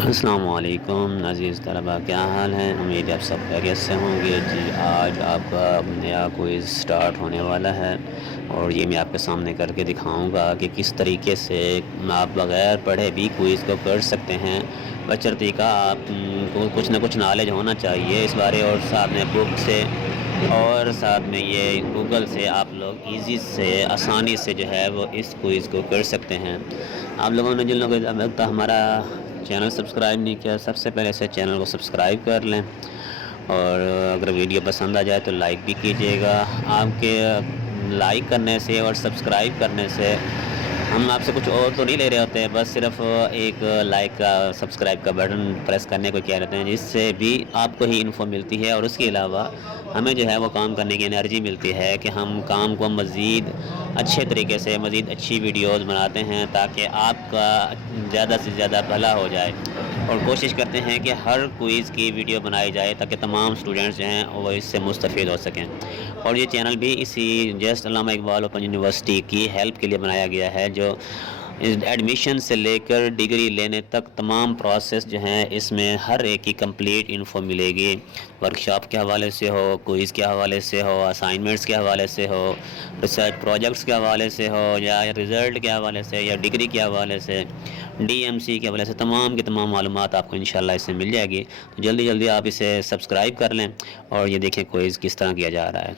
السلام علیکم عزیز طلباء، کیا حال ہے؟ امید ہے آپ سب خیریت سے ہوں گے۔ جی آج آپ کا نیا کوئز سٹارٹ ہونے والا ہے اور یہ میں آپ کے سامنے کر کے دکھاؤں گا کہ کس طریقے سے آپ بغیر پڑھے بھی کوئز کو کر سکتے ہیں۔ بشرطیکہ کا آپ کو کچھ نہ کچھ نالج ہونا چاہیے اس بارے، اور ساتھ میں بک سے اور ساتھ میں یہ گوگل سے آپ لوگ ایزی سے آسانی سے جو ہے وہ اس کوئز کو کر سکتے ہیں۔ آپ لوگوں نے جن لوگوں اب تک ہمارا چینل سبسکرائب نہیں کیا، سب سے پہلے سے چینل کو سبسکرائب کر لیں، اور اگر ویڈیو پسند آ جائے تو لائک بھی کیجیے گا۔ آپ کے لائک کرنے سے اور سبسکرائب کرنے سے ہم آپ سے کچھ اور تو نہیں لے رہے ہوتے ہیں، بس صرف ایک لائک کا سبسکرائب کا بٹن پریس کرنے کو کہہ رہتے ہیں، جس سے بھی آپ کو ہی انفو ملتی ہے، اور اس کے علاوہ ہمیں جو ہے وہ کام کرنے کی انرجی ملتی ہے کہ ہم کام کو مزید اچھے طریقے سے مزید اچھی ویڈیوز بناتے ہیں تاکہ آپ کا زیادہ سے زیادہ بھلا ہو جائے، اور کوشش کرتے ہیں کہ ہر کوئز کی ویڈیو بنائی جائے تاکہ تمام اسٹوڈنٹس جو ہیں وہ اس سے مستفید ہو سکیں۔ اور یہ چینل بھی اسی جسٹ علامہ اقبال اوپن یونیورسٹی کی ہیلپ کے لیے بنایا گیا ہے، جو ایڈمیشن سے لے کر ڈگری لینے تک تمام پروسیس جو ہیں اس میں ہر ایک کی کمپلیٹ انفو ملے گی، ورکشاپ کے حوالے سے ہو، کوئز کے حوالے سے ہو، اسائنمنٹس کے حوالے سے ہو، ریسرچ پروجیکٹس کے حوالے سے ہو، یا رزلٹ کے حوالے سے، یا ڈگری کے حوالے سے، ڈی ایم سی کے حوالے سے، تمام کی تمام معلومات آپ کو انشاءاللہ اس سے مل جائے گی۔ تو جلدی جلدی آپ اسے سبسکرائب کر لیں، اور یہ دیکھیں کوئز کس طرح کیا جا رہا ہے۔